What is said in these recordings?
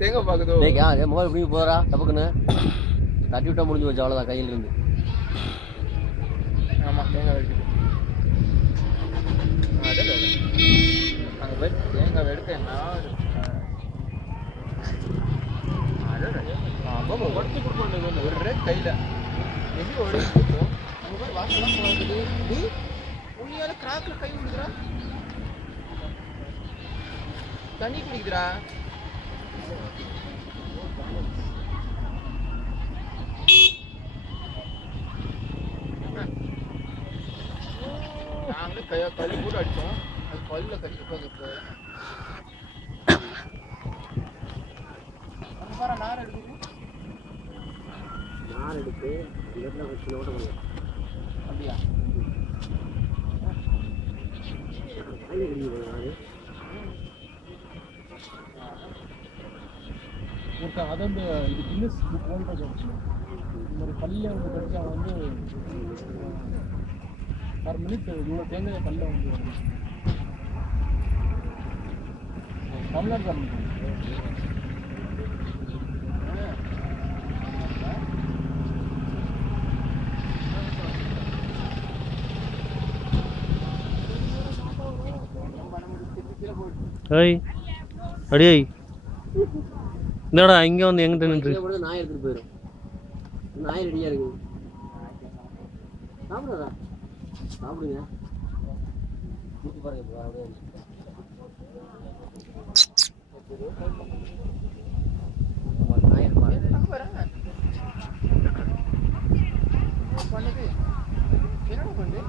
தேங்க பாக்குதோ டேய் மொபைல் புடிங்கி போறா தப்புக்குன்னு தட்டி விட்டா முடிஞ்சு வச்சு அவ்வளவுதான் கையில இருந்து. ஆமா தேங்காய் வெடிக்குது. அங்க போய் தேங்காய் எடுத்து என்ன உடச்சு கொடுக்க ஒரு கையில எப்படி உடைச்சு அங்க போய் வாசலாம் போகுது. நீ உன்னையால கிராக்ல கை விடுதுடா, தண்ணி குடிக்குதுடா. நாங்களே கல்லு கூட அடிச்சோம், அது கல்ல கடிச்சு நார் எடுக்குது. நார் எடுத்து அப்படியா ஒருத்தன் அதை வந்து இது கின்னஸ் புக் வேர்ல்ட் ரெக்கார்ட்ஸ் இந்த மாதிரி கல்லை வந்து கடிச்சா வந்து பர் மினிட் இவ்வளோ தேங்காய் கல்லை வந்து தமிழ்நாடு ஏய் அடியே என்னடா இங்கே வந்து எங்கிட்ட நின்று நாய் எடுத்துட்டு போயிடும். நாய் ரெடியா இருக்குது. சாப்பிடுறதா சாப்பிடுங்க. கூட்டு பாருங்க நாய் பண்ணுது என்ன பண்ணு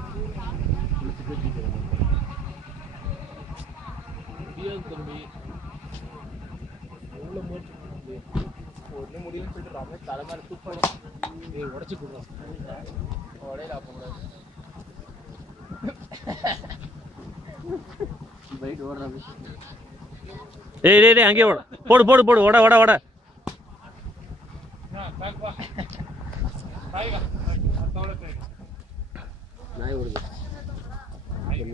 தம்பி எவ்வளோ முயற்சி பண்ணுது. ஒன்றும் முடியும்னு சொல்லிட்டு ரமேஷ் தலை மேலே தூக்கணும். உடச்சி கொடுறோம் உடையில ஆப்பக்கூடாது. பைட் ஓடுறாங்க. ஏய் டேய் அங்கேயே ஓட போடு போடு போடு ஓட ஓட ஓட நாய் ஓடுது.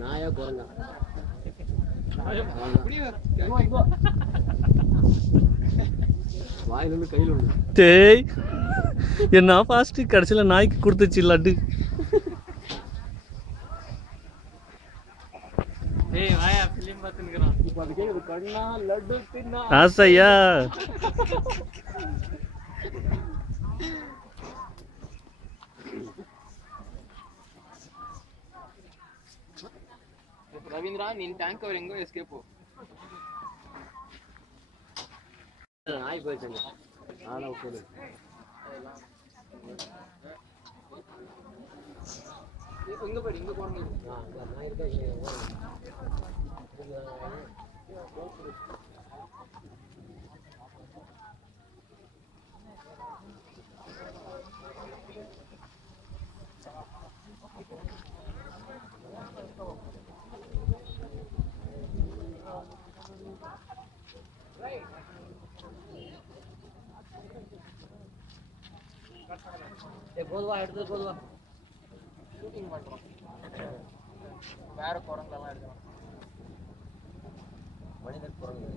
நாயா குரங்கா வாயிலிருந்து கையில் விடுது. டேய் என்ன ஃபாஸ்ட் கடைசியில் நாய்க்கு கொடுத்துச்சு லட்டு. ஏய் வாயா ஃபிலிம் பார்த்துன்னுக்குறான். இப்போ அது கேக்குது கண்ணா லட்டு தின்னா ஆசையா ರವೀಂದ್ರ ನಿನ್ ಟ್ಯಾಂಕ್ ಅವ್ರ ಹೆಂಗೋ ಎಸ್ಕೇಪು நாய் போயிடுச்சுங்க. நானும் போடு இங்க போயிடு இங்க போறீங்க. நாய் இருக்கா போதுவா எடுத்து போதுவா. ஷூட்டிங் பண்றோம், வேற குரங்கெல்லாம் எடுக்கிறோம். மனிதர் குரங்கு